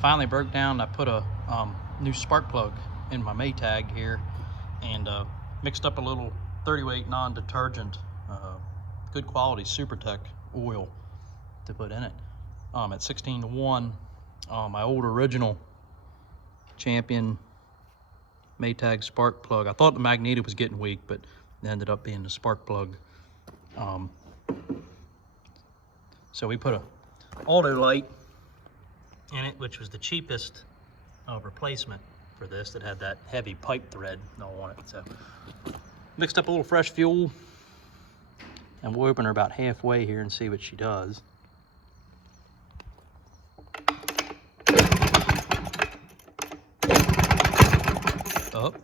finally broke down. I put a new spark plug in my Maytag here, and mixed up a little 30-weight non-detergent, good quality Supertech oil to put in it at 16:1. My old original Champion Maytag spark plug. I thought the magneto was getting weak, but it ended up being the spark plug. So we put a auto light in it, which was the cheapest replacement for this, that had that heavy pipe thread all on it. So mixed up a little fresh fuel, and we'll open her about halfway here and see what she does. Oh,